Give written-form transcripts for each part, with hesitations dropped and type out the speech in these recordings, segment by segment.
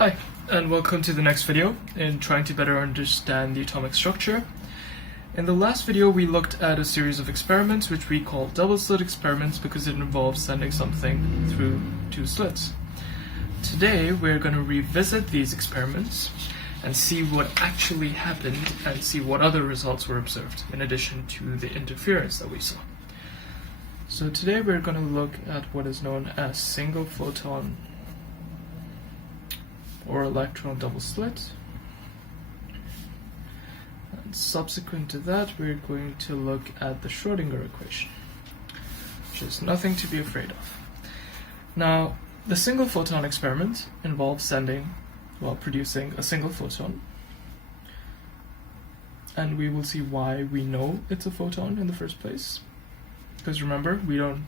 Hi, and welcome to the next video in trying to better understand the atomic structure. In the last video we looked at a series of experiments which we call double slit experiments because it involves sending something through two slits. Today we're going to revisit these experiments and see what actually happened and see what other results were observed in addition to the interference that we saw. So today we're going to look at what is known as single photon or electron double slit. And subsequent to that, we're going to look at the Schrodinger equation, which is nothing to be afraid of. Now, the single photon experiment involves producing a single photon. And we will see why we know it's a photon in the first place. Because remember,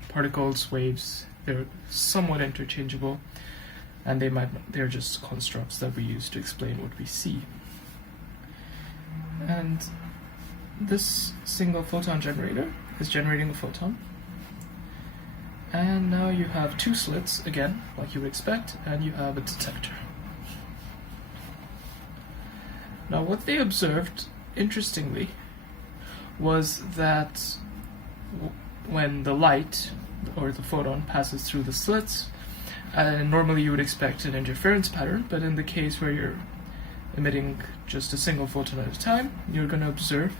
particles, waves, they're somewhat interchangeable. And they're just constructs that we use to explain what we see. And this single photon generator is generating a photon. And now you have two slits, again, like you would expect, and you have a detector. Now what they observed, interestingly, was that when the light, or the photon, passes through the slits, normally you would expect an interference pattern, but in the case where you're emitting just a single photon at a time, you're going to observe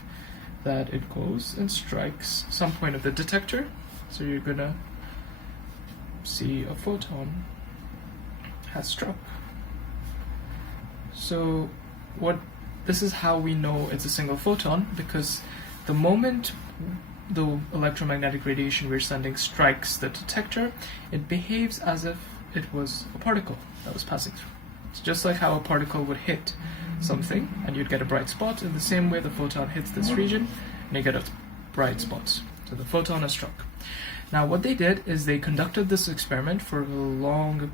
that it goes and strikes some point of the detector. So you're going to see a photon has struck. So this is how we know it's a single photon, because the moment the electromagnetic radiation we're sending strikes the detector, it behaves as if it was a particle that was passing through. It's just like how a particle would hit something and you'd get a bright spot. In the same way, the photon hits this region and you get a bright spot. So the photon has struck. Now what they did is they conducted this experiment for a long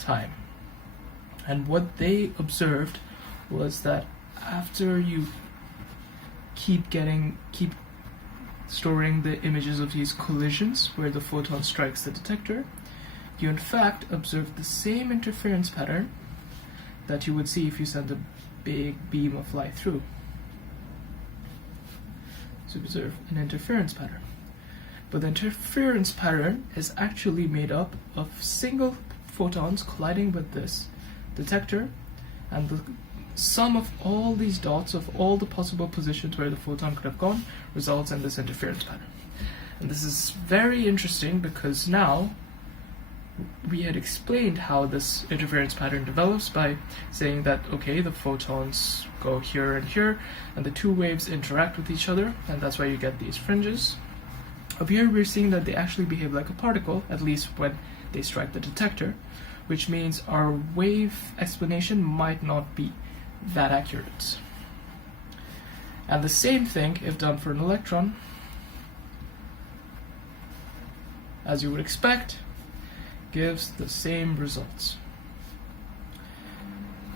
time. And what they observed was that after you keep storing the images of these collisions where the photon strikes the detector, you in fact observe the same interference pattern that you would see if you sent a big beam of light through. So observe an interference pattern. But the interference pattern is actually made up of single photons colliding with this detector, and the sum of all these dots of all the possible positions where the photon could have gone results in this interference pattern. And this is very interesting because now we had explained how this interference pattern develops by saying that, okay, the photons go here and here, and the two waves interact with each other, and that's why you get these fringes. Up here we're seeing that they actually behave like a particle, at least when they strike the detector, which means our wave explanation might not be that accurate. And the same thing if done for an electron, as you would expect, gives the same results.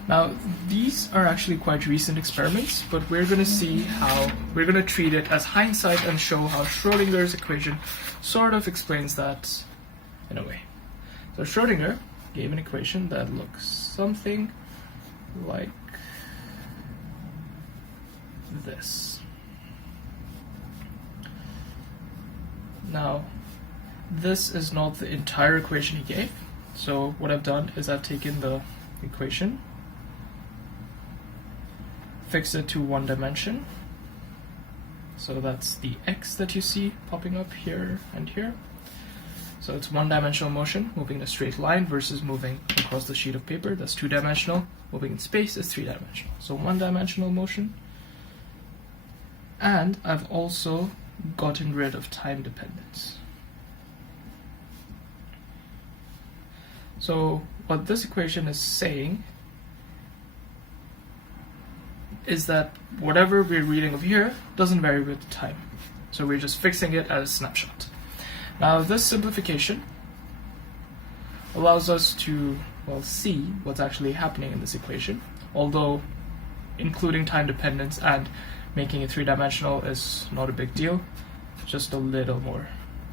Now these are actually quite recent experiments, but we're going to see how we're going to treat it as hindsight and show how Schrodinger's equation sort of explains that in a way. So Schrodinger gave an equation that looks something like this. Now this is not the entire equation he gave, so what I've done is I've taken the equation, fixed it to one dimension, so that's the x that you see popping up here and here. So it's one-dimensional motion moving in a straight line versus moving across the sheet of paper. That's two-dimensional. Moving in space is three-dimensional. So one-dimensional motion. And I've also gotten rid of time dependence. So what this equation is saying is that whatever we're reading over here doesn't vary with time. So we're just fixing it as a snapshot. Now this simplification allows us to, see what's actually happening in this equation, although including time dependence and making it three-dimensional is not a big deal, just a little more.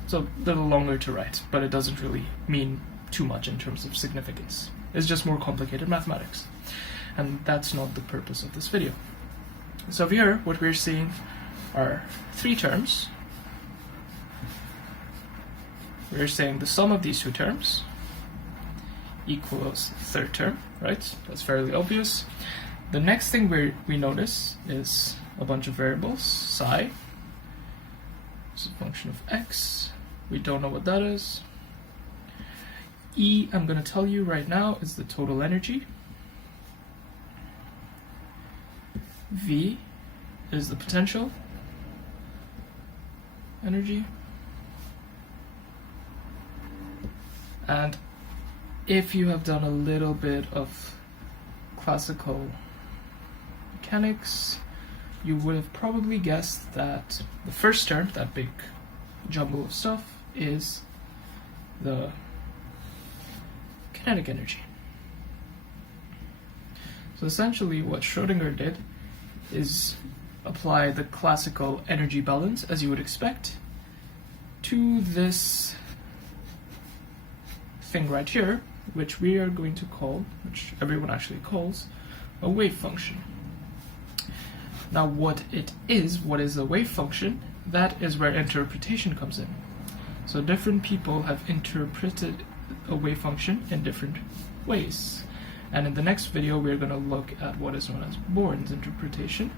It's a little longer to write, but it doesn't really mean too much in terms of significance. It's just more complicated mathematics. And that's not the purpose of this video. So here, what we're seeing are three terms. We're saying the sum of these two terms equals the third term, right? That's fairly obvious. The next thing we notice is a bunch of variables. Psi is a function of x. We don't know what that is. E, I'm going to tell you right now, is the total energy. V is the potential energy. And if you have done a little bit of classical mechanics, you would have probably guessed that the first term, that big jumble of stuff, is the kinetic energy. So essentially what Schrodinger did is apply the classical energy balance, as you would expect, to this thing right here, which we are going to call, which everyone actually calls, a wave function. Now what is a wave function, that is where interpretation comes in. So different people have interpreted a wave function in different ways. And in the next video we're going to look at what is known as Born's interpretation,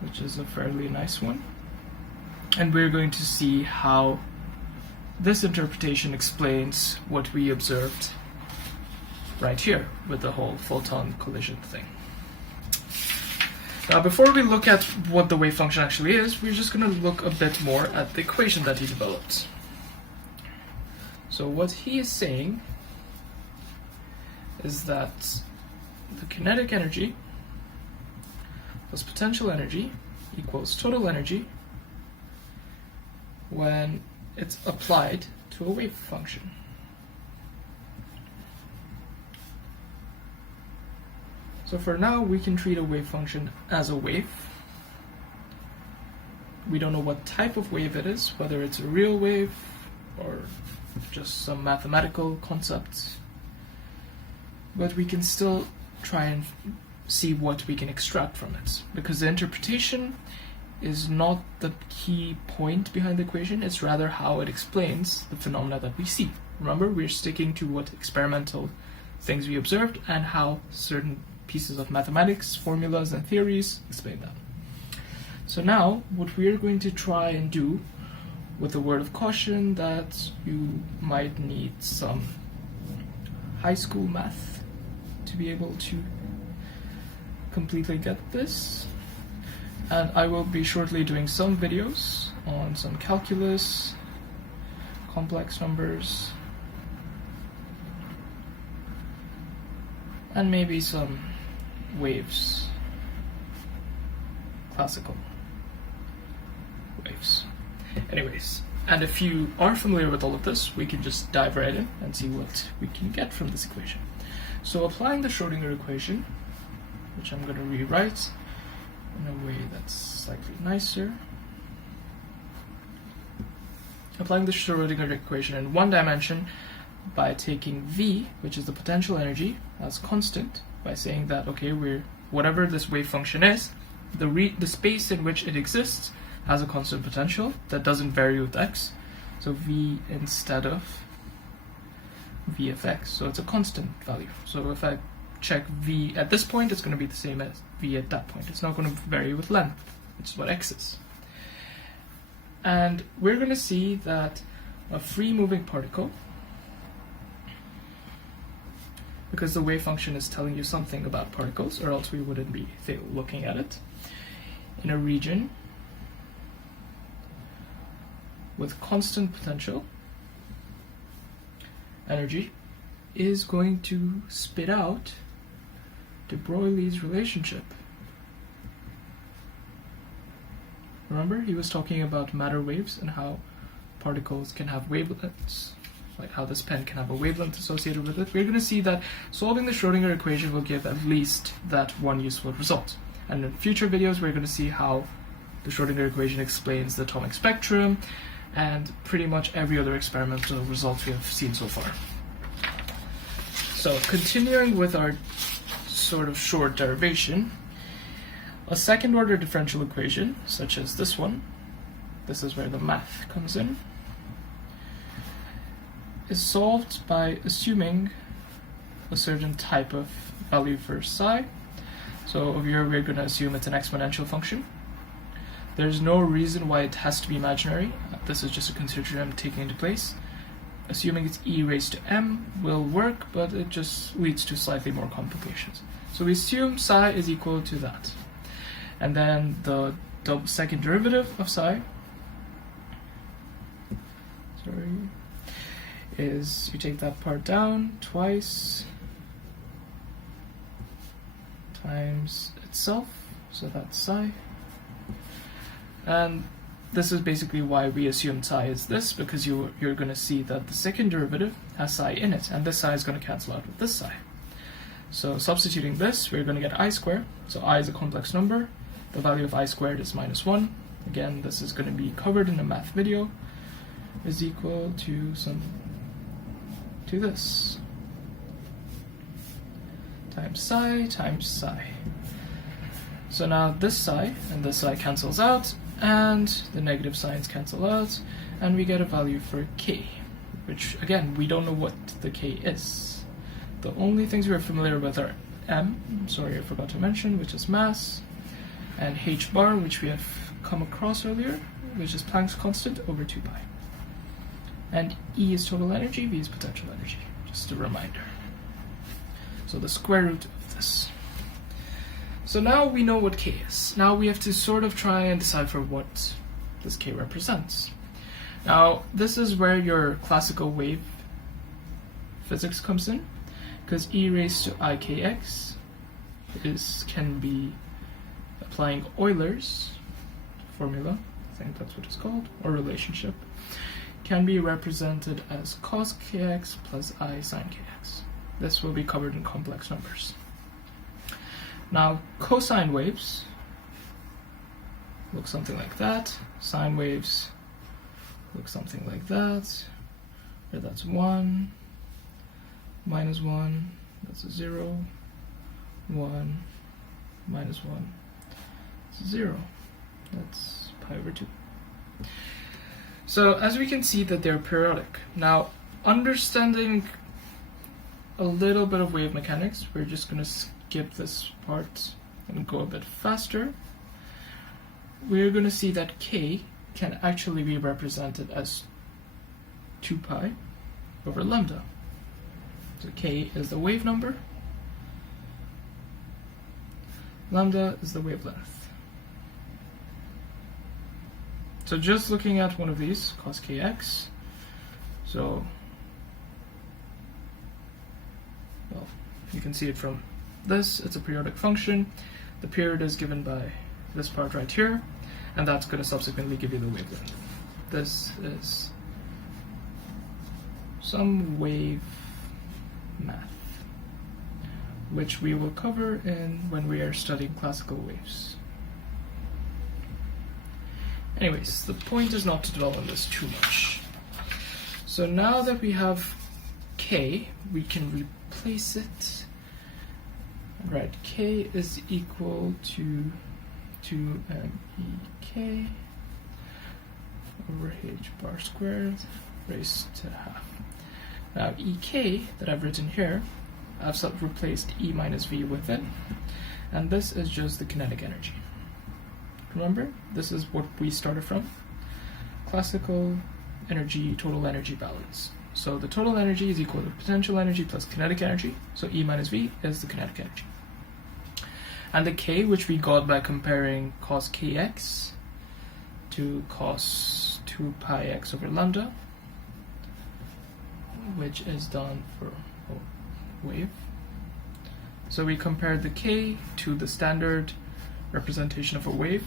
which is a fairly nice one. And we're going to see how this interpretation explains what we observed right here with the whole photon collision thing. Now before we look at what the wave function actually is, we're just going to look a bit more at the equation that he developed. So what he is saying is that the kinetic energy plus potential energy equals total energy when it's applied to a wave function. So for now, we can treat a wave function as a wave. We don't know what type of wave it is, whether it's a real wave or just some mathematical concepts. But we can still try and see what we can extract from it, because the interpretation is not the key point behind the equation, it's rather how it explains the phenomena that we see. Remember, we're sticking to what experimental things we observed and how certain pieces of mathematics, formulas, and theories explain that. So now, what we're going to try and do, with a word of caution that you might need some high school math to be able to completely get this. And I will be shortly doing some videos on some calculus, complex numbers, and maybe some waves, classical waves. Anyways, and if you are familiar with all of this, we can just dive right in and see what we can get from this equation. So applying the Schrodinger equation, which I'm going to rewrite in a way that's slightly nicer. Applying the Schrodinger equation in one dimension by taking V, which is the potential energy, as constant, by saying that, okay, whatever this wave function is, the space in which it exists has a constant potential that doesn't vary with x. So V instead of V of x, so it's a constant value. So if I check V at this point, it's going to be the same as V at that point. It's not going to vary with length, which is what x is. And we're going to see that a free moving particle, because the wave function is telling you something about particles, or else we wouldn't be looking at it, in a region with constant potential energy is going to spit out deBroglie's relationship. Remember, he was talking about matter waves and how particles can have wavelengths, like how this pen can have a wavelength associated with it. We're going to see that solving the Schrodinger equation will give at least that one useful result. And in future videos, we're going to see how the Schrodinger equation explains the atomic spectrum and pretty much every other experimental result we have seen so far. So continuing with our sort of short derivation, a second order differential equation, such as this one, this is where the math comes in, is solved by assuming a certain type of value for psi. So over here we're going to assume it's an exponential function. There's no reason why it has to be imaginary. This is just a consideration I'm taking into place. Assuming it's e raised to m will work, but it just leads to slightly more complications. So we assume psi is equal to that. And then the second derivative of psi is you take that part down twice times itself, so that's psi. And this is basically why we assume psi is this, because you're going to see that the second derivative has psi in it, and this psi is going to cancel out with this psi. So substituting this, we're going to get I squared. So I is a complex number. The value of I squared is -1. Again, this is going to be covered in a math video, is equal to this times psi. So now this psi and this psi cancels out, and the negative signs cancel out, and we get a value for k, which again, we don't know what the k is. The only things we're familiar with are m, sorry I forgot to mention, which is mass, and h bar, which we have come across earlier, which is Planck's constant over 2 pi. And E is total energy, V is potential energy, just a reminder. So the square root of this. So now we know what K is. Now we have to sort of try and decipher what this K represents. Now this is where your classical wave physics comes in, because e raised to ikx can be applying Euler's formula, I think that's what it's called, or relationship, can be represented as cos kx plus I sine kx. This will be covered in complex numbers. Now, cosine waves look something like that. Sine waves look something like that. Where that's 1, -1, that's a 0, 1, -1, 0. That's pi over 2. So as we can see that they're periodic. Now, understanding a little bit of wave mechanics, we're just going to skip this part and go a bit faster. We're going to see that k can actually be represented as 2 pi over lambda. So k is the wave number, lambda is the wavelength. So just looking at one of these, cos kx, so, well, you can see it from this, it's a periodic function. The period is given by this part right here, and that's going to subsequently give you the wavelength. This is some wave math, which we will cover when we are studying classical waves. Anyways, the point is not to dwell on this too much. So now that we have k, we can replace it. Right, k is equal to 2MEK over h bar squared raised to half. Now ek that I've written here, I've replaced E minus V with it, and this is just the kinetic energy. Remember, this is what we started from. Classical energy, total energy balance. So the total energy is equal to potential energy plus kinetic energy, so E minus V is the kinetic energy. And the k, which we got by comparing cos kx to cos 2 pi x over lambda, which is done for a wave. So we compared the k to the standard representation of a wave,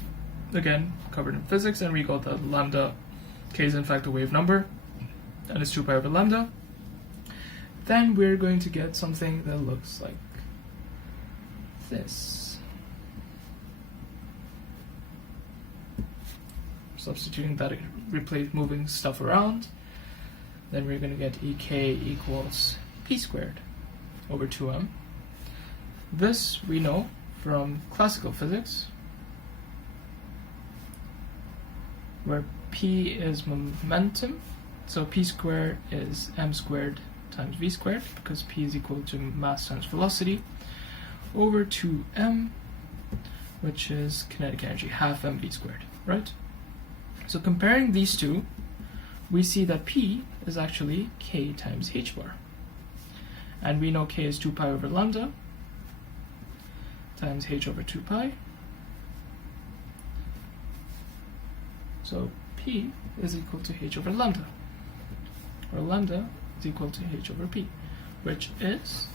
again covered in physics, and we got that lambda k is in fact a wave number and it's 2 pi over lambda. Then we're going to get something that looks like this. substituting that, replace moving stuff around, then we're going to get Ek equals p squared over 2m. This we know from classical physics, where p is momentum, so p squared is m squared times v squared, because p is equal to mass times velocity, over 2m, which is kinetic energy, half mv squared, right? So comparing these two, we see that p is actually k times h bar. And we know k is 2 pi over lambda times h over 2 pi. So p is equal to h over lambda, or lambda is equal to h over p, which is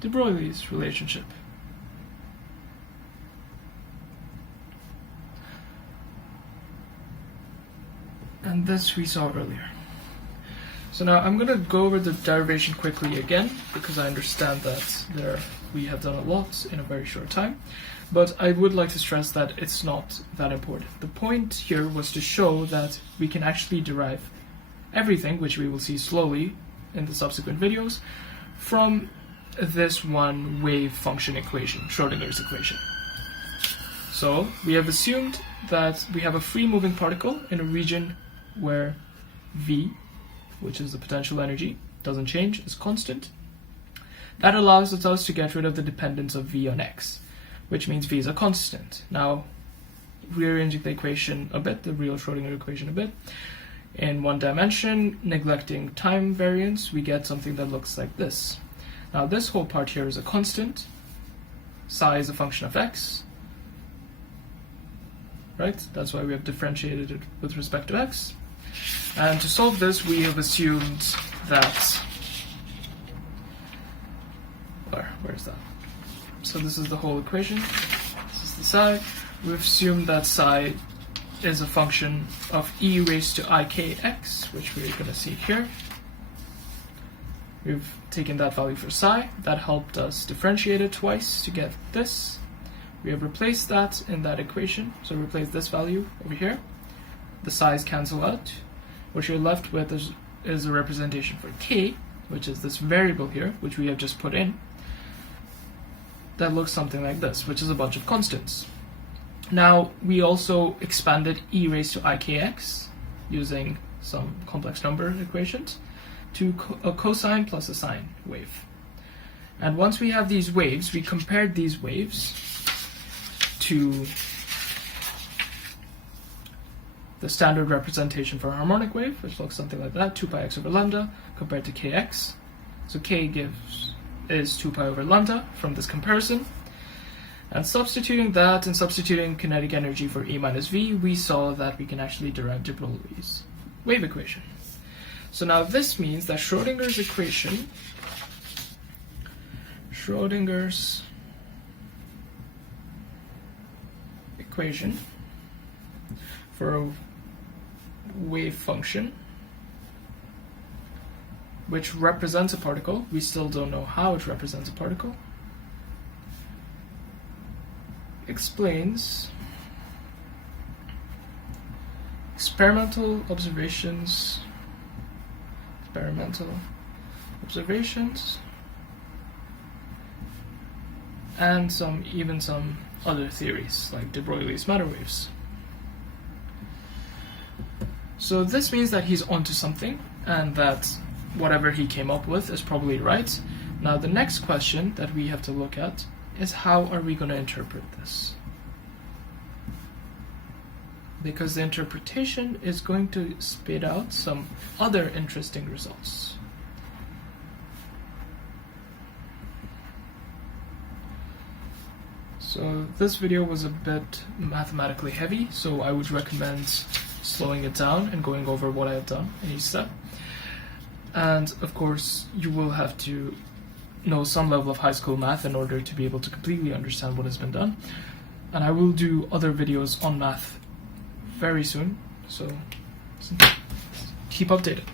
deBroglie's relationship. And this we saw earlier. So now I'm going to go over the derivation quickly again, because I understand that we have done a lot in a very short time, but I would like to stress that it's not that important. The point here was to show that we can actually derive everything, which we will see slowly in the subsequent videos, from this one wave function equation, Schrodinger's equation. So we have assumed that we have a free moving particle in a region where V, which is the potential energy, doesn't change, is constant. That allows us to get rid of the dependence of V on X, which means V is a constant. Now, rearranging the equation a bit, the real Schrodinger equation a bit, in one dimension, neglecting time variance, we get something that looks like this. Now, this whole part here is a constant. Psi is a function of X, right? That's why we have differentiated it with respect to X. And to solve this, we have assumed that, where's that? So this is the whole equation. This is the psi. We've assumed that psi is a function of e raised to ikx, which we're going to see here. We've taken that value for psi. That helped us differentiate it twice to get this. We have replaced that in that equation. So replace this value over here. The psi's cancel out. What you're left with is a representation for k, which is this variable here, which we have just put in. That looks something like this, which is a bunch of constants. Now, we also expanded e raised to ikx using some complex number equations to a cosine plus a sine wave. And once we have these waves, we compared these waves to the standard representation for a harmonic wave, which looks something like that, 2 pi x over lambda compared to kx. So k is 2 pi over lambda from this comparison. And substituting that and substituting kinetic energy for E minus V, we saw that we can actually derive deBroglie's wave equation. So now this means that Schrodinger's equation for a wave function which represents a particle, we still don't know how it represents a particle, explains experimental observations and some other theories like deBroglie's matter waves. So this means that he's onto something and that whatever he came up with is probably right. Now the next question that we have to look at is how are we going to interpret this? Because the interpretation is going to spit out some other interesting results. So this video was a bit mathematically heavy, so I would recommend slowing it down and going over what I have done in each step. And of course, you will have to know some level of high school math in order to be able to completely understand what has been done. And I will do other videos on math very soon, so keep updated.